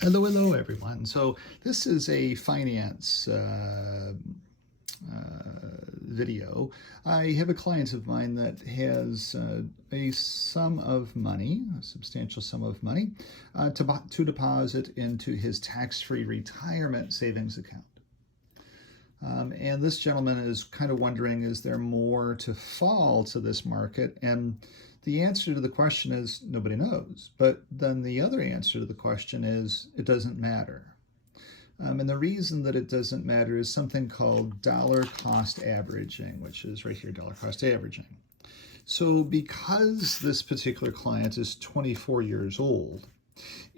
Hello, everyone. So this is a finance video. I have a client of mine that has a sum of money, a substantial sum of money, to deposit into his tax-free retirement savings account. And this gentleman is kind of wondering, is there more to fall to this market? And the answer to the question is nobody knows. But then the other answer to the question is it doesn't matter. And the reason that it doesn't matter is something called dollar cost averaging, which is right here, dollar cost averaging. So because this particular client is 24 years old,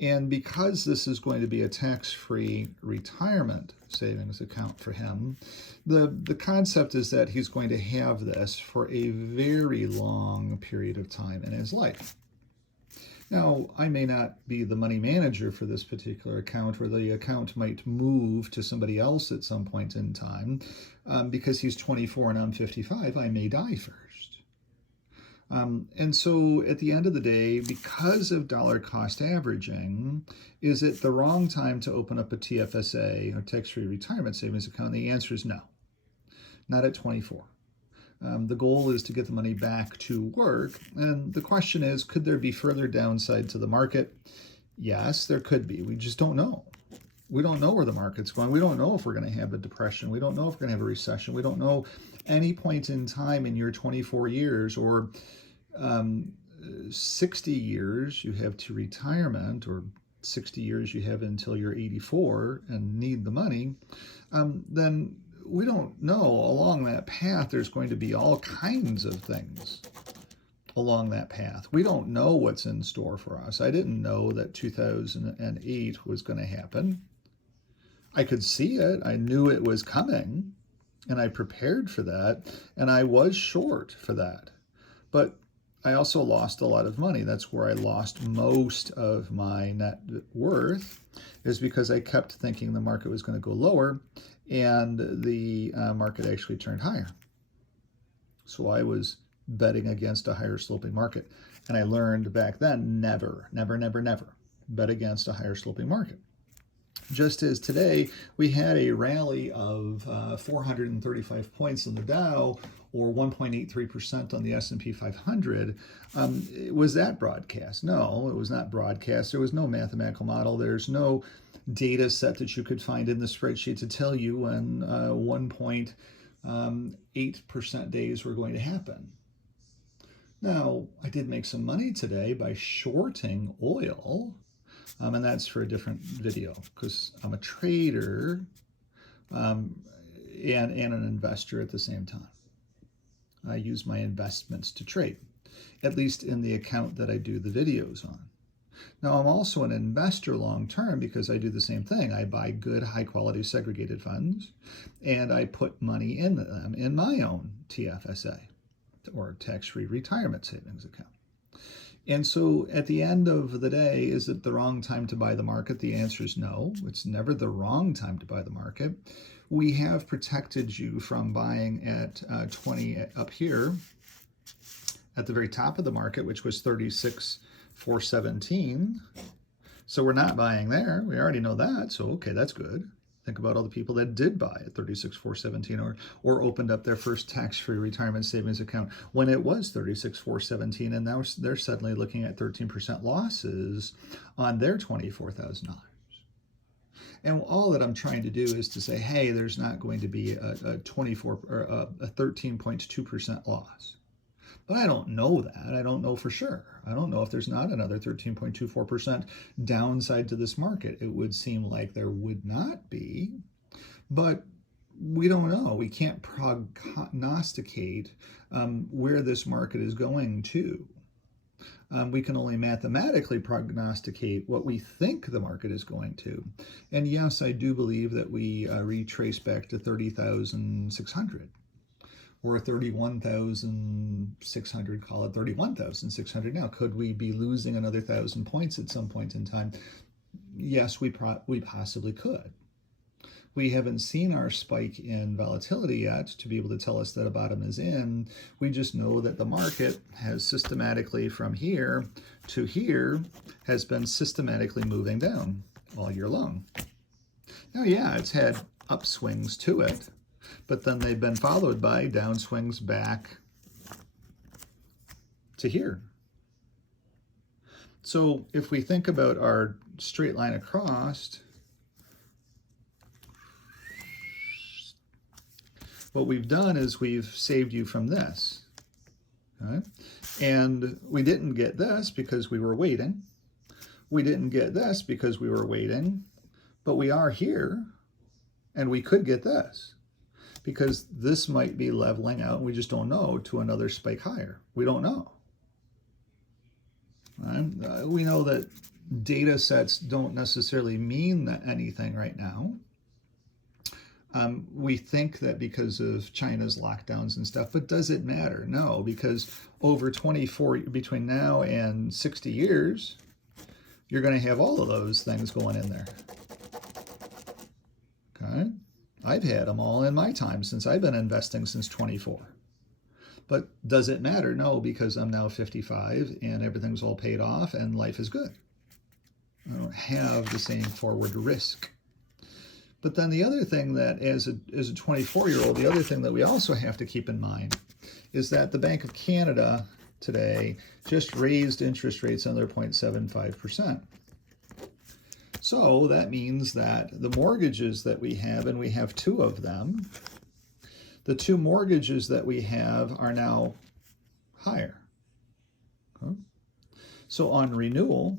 and because this is going to be a tax-free retirement savings account for him, the concept is that he's going to have this for a very long period of time in his life. Now, I may not be the money manager for this particular account, or the account might move to somebody else at some point in time. Because he's 24 and I'm 55, I may die first. And so at the end of the day, because of dollar cost averaging, is it the wrong time to open up a TFSA, or tax-free retirement savings account? The answer is no, not at 24. The goal is to get the money back to work. And the question is, could there be further downside to the market? Yes, there could be. We just don't know. We don't know where the market's going. We don't know if we're going to have a depression. We don't know if we're going to have a recession. We don't know any point in time in your 24 years or 60 years you have to retirement, or 60 years you have until you're 84 and need the money, then we don't know. Along that path, there's going to be all kinds of things along that path. We don't know what's in store for us. I didn't know that 2008 was going to happen. I could see it. I knew it was coming, and I prepared for that, and I was short for that. But I also lost a lot of money. That's where I lost most of my net worth, is because I kept thinking the market was going to go lower, and the market actually turned higher. So I was betting against a higher sloping market. And I learned back then, never bet against a higher sloping market. Just as today, we had a rally of 435 points in the Dow, or 1.83% on the S&P 500. Was that broadcast? No, it was not broadcast. There was no mathematical model. There's no data set that you could find in the spreadsheet to tell you when 1.8% days were going to happen. Now, I did make some money today by shorting oil. And that's for a different video, because I'm a trader and an investor at the same time. I use my investments to trade, at least in the account that I do the videos on. Now, I'm also an investor long term, because I do the same thing. I buy good, high quality segregated funds, and I put money in them in my own TFSA, or tax-free retirement savings account. And so at the end of the day, is it the wrong time to buy the market? The answer is no. It's never the wrong time to buy the market. We have protected you from buying at 20 up here at the very top of the market, which was 36,417. So we're not buying there. We already know that. So, okay, that's good. Think about all the people that did buy at 36,417, or opened up their first tax-free retirement savings account when it was 36,417, and now they're suddenly looking at 13% losses on their $24,000. And all that I'm trying to do is to say, hey, there's not going to be a 13.2% loss. But I don't know that. I don't know for sure. I don't know if there's not another 13.24% downside to this market. It would seem like there would not be, but we don't know. We can't prognosticate where this market is going to. We can only mathematically prognosticate what we think the market is going to. And yes, I do believe that we retrace back to 30,600. Or 31,600, call it 31,600 now. Could we be losing another 1,000 points at some point in time? Yes, we possibly could. We haven't seen our spike in volatility yet to be able to tell us that a bottom is in. We just know that the market has systematically, from here to here, has been systematically moving down. all year long. Now, yeah, it's had upswings to it, but then they've been followed by downswings back to here. So if we think about our straight line across, what we've done is we've saved you from this. Okay? And we didn't get this because we were waiting. We didn't get this because we were waiting, but we are here and we could get this because this might be leveling out and we just don't know to another spike higher. We don't know. Right? We know that data sets don't necessarily mean that anything right now. We think that because of China's lockdowns and stuff, but does it matter? No, because over 24, between now and 60 years, you're going to have all of those things going in there. Okay? I've had them all in my time since I've been investing since 24. But does it matter? No, because I'm now 55 and everything's all paid off and life is good. I don't have the same forward risk. But then the other thing that as a 24-year-old, the other thing that we also have to keep in mind is that the Bank of Canada today just raised interest rates another 0.75%. So that means that the mortgages that we have, and we have two of them, the two mortgages that we have are now higher. Okay? So on renewal,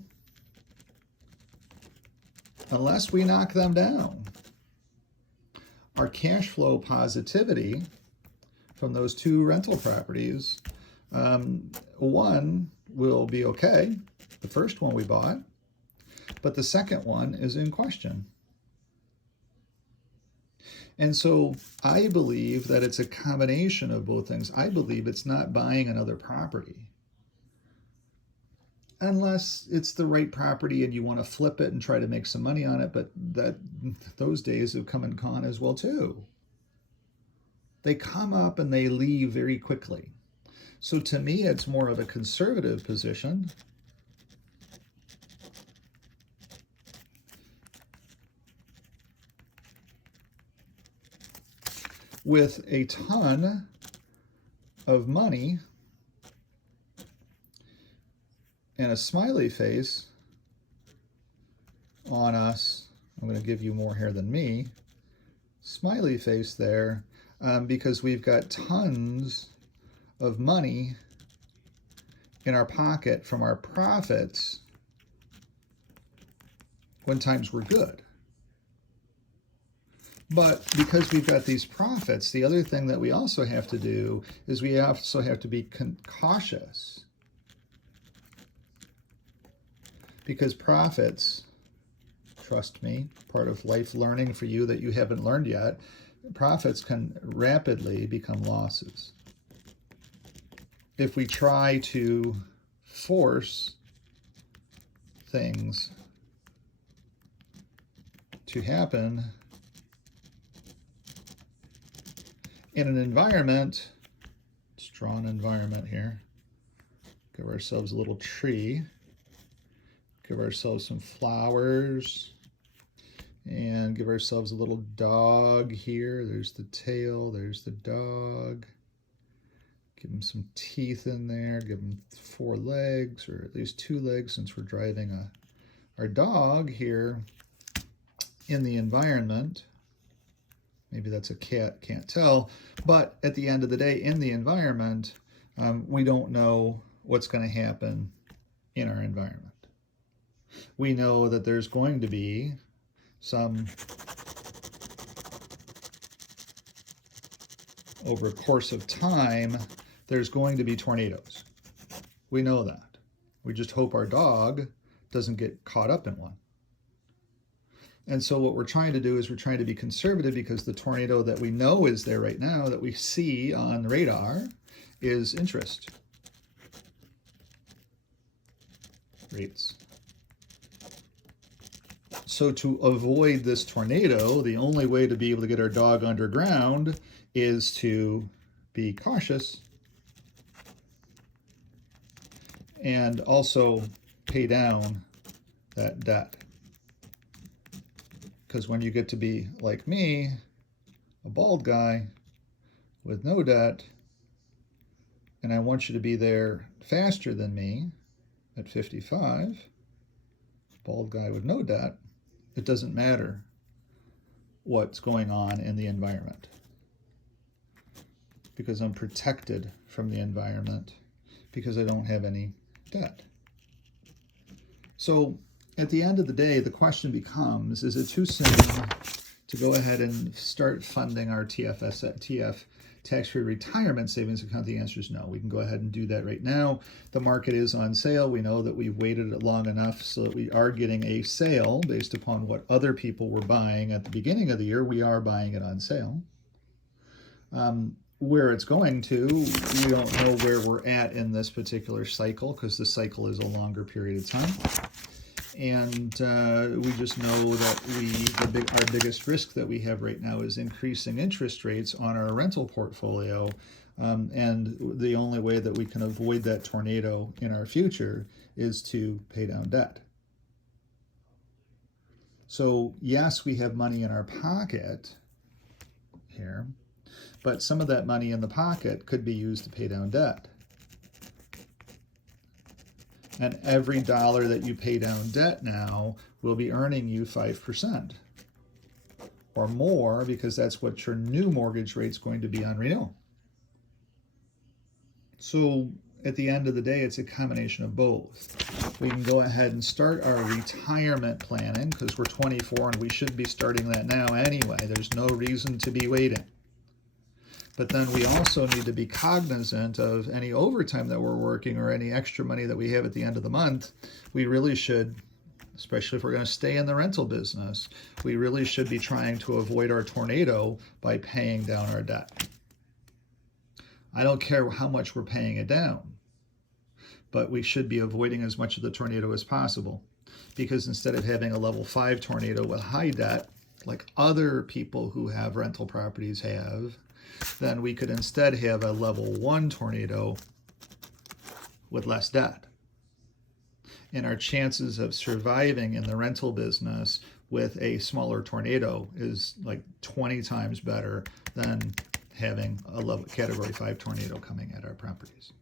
unless we knock them down, our cash flow positivity from those two rental properties, one will be okay, the first one we bought, but the second one is in question. And so I believe that it's a combination of both things. I believe it's not buying another property, unless it's the right property and you want to flip it and try to make some money on it, but those days have come and gone as well too. They come up and they leave very quickly. So to me, it's more of a conservative position. With a ton of money and a smiley face on us. I'm going to give you more hair than me. Smiley face there, because we've got tons of money in our pocket from our profits when times were good. But because we've got these profits, the other thing that we also have to do is we also have to be cautious. Because profits, trust me, part of life learning for you that you haven't learned yet, profits can rapidly become losses. If we try to force things to happen in an environment, let's draw an environment here, give ourselves a little tree, give ourselves some flowers, and give ourselves a little dog here. There's the tail, there's the dog. Give him some teeth in there, give him 4 legs, or at least 2 legs since we're driving our dog here in the environment. Maybe that's a cat, can't tell. But at the end of the day, in the environment, we don't know what's going to happen in our environment. We know that there's going to be some, over a course of time, there's going to be tornadoes. We know that. We just hope our dog doesn't get caught up in one. And so what we're trying to do is we're trying to be conservative, because the tornado that we know is there right now, that we see on radar, is interest rates. So to avoid this tornado, the only way to be able to get our dog underground is to be cautious and also pay down that debt. Because when you get to be like me, a bald guy with no debt, and I want you to be there faster than me at 55, bald guy with no debt, it doesn't matter what's going on in the environment because I'm protected from the environment because I don't have any debt. So at the end of the day, the question becomes, is it too soon to go ahead and start funding our TF tax-free retirement savings account? The answer is no. We can go ahead and do that right now. The market is on sale. We know that we've waited long enough so that we are getting a sale based upon what other people were buying at the beginning of the year. We are buying it on sale. Where it's going to, we don't know where we're at in this particular cycle because the cycle is a longer period of time. And we just know that our biggest risk that we have right now is increasing interest rates on our rental portfolio. And the only way that we can avoid that tornado in our future is to pay down debt. So yes, we have money in our pocket here, but some of that money in the pocket could be used to pay down debt. And every dollar that you pay down debt now will be earning you 5% or more because that's what your new mortgage rate's going to be on renewal. So at the end of the day, it's a combination of both. We can go ahead and start our retirement planning because we're 24 and we should be starting that now anyway. There's no reason to be waiting. But then we also need to be cognizant of any overtime that we're working or any extra money that we have at the end of the month. We really should, especially if we're going to stay in the rental business, we really should be trying to avoid our tornado by paying down our debt. I don't care how much we're paying it down, but we should be avoiding as much of the tornado as possible because instead of having a level 5 tornado with high debt, like other people who have rental properties have, then we could instead have a level 1 tornado with less debt. And our chances of surviving in the rental business with a smaller tornado is like 20 times better than having a level category 5 tornado coming at our properties.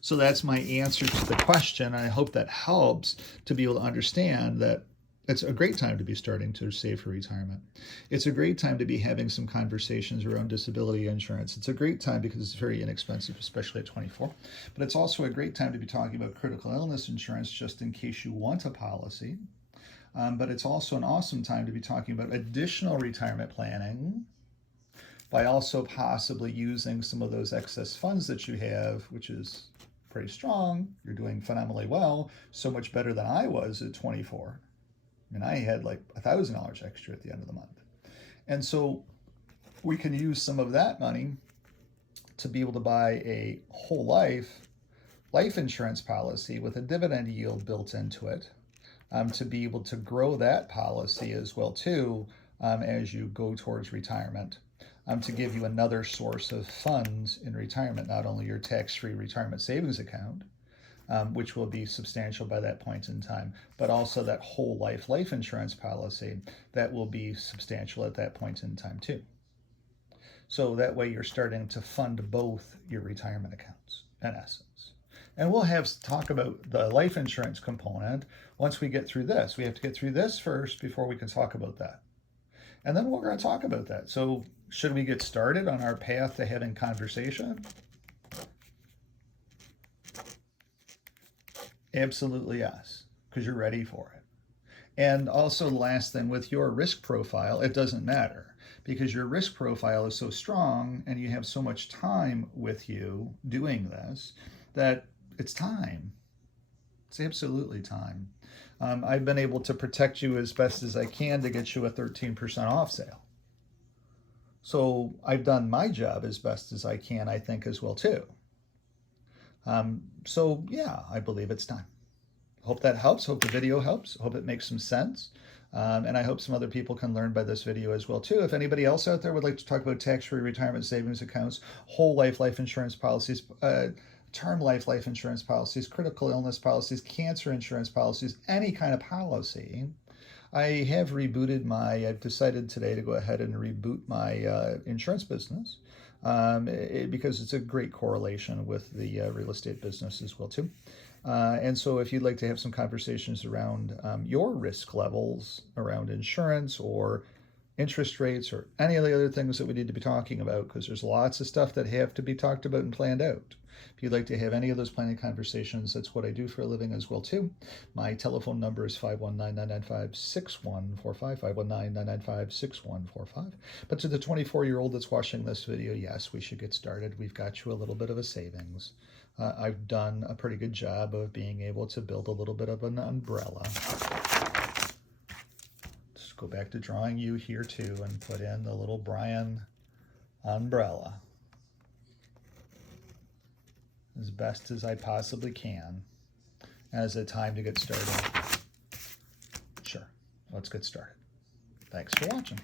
So that's my answer to the question. I hope that helps to be able to understand that it's a great time to be starting to save for retirement. It's a great time to be having some conversations around disability insurance. It's a great time because it's very inexpensive, especially at 24. But it's also a great time to be talking about critical illness insurance just in case you want a policy. But it's also an awesome time to be talking about additional retirement planning by also possibly using some of those excess funds that you have, which is pretty strong. You're doing phenomenally well, so much better than I was at 24. And I had like $1,000 extra at the end of the month. And so we can use some of that money to be able to buy a whole life insurance policy with a dividend yield built into it, to be able to grow that policy as well too, as you go towards retirement, to give you another source of funds in retirement, not only your tax-free retirement savings account, which will be substantial by that point in time, but also that whole life insurance policy that will be substantial at that point in time too. So that way you're starting to fund both your retirement accounts in essence. And we'll talk about the life insurance component once we get through this. We have to get through this first before we can talk about that. And then we're going to talk about that. So should we get started on our path to having conversation? Absolutely yes, because you're ready for it. And also the last thing, with your risk profile, it doesn't matter because your risk profile is so strong and you have so much time with you doing this that it's time. It's absolutely time. I've been able to protect you as best as I can to get you a 13% off sale. So I've done my job as best as I can, I think, as well too. So yeah, I believe it's time. Hope that helps. Hope the video helps. Hope it makes some sense. And I hope some other people can learn by this video as well too. If anybody else out there would like to talk about tax-free retirement savings accounts, whole life insurance policies, term life insurance policies, critical illness policies, cancer insurance policies, any kind of policy, I have rebooted I've decided today to go ahead and reboot my insurance business because it's a great correlation with the real estate business as well too. And so if you'd like to have some conversations around your risk levels around insurance or interest rates or any of the other things that we need to be talking about, because there's lots of stuff that have to be talked about and planned out. If you'd like to have any of those planning conversations, that's what I do for a living as well too. My telephone number is 519-995-6145, 519-995-6145. But to the 24-year-old that's watching this video, yes, we should get started. We've got you a little bit of a savings. I've done a pretty good job of being able to build a little bit of an umbrella. Just go back to drawing you here too and put in the little Brian umbrella as best as I possibly can. Is it time to get started? Sure, let's get started. Thanks for watching.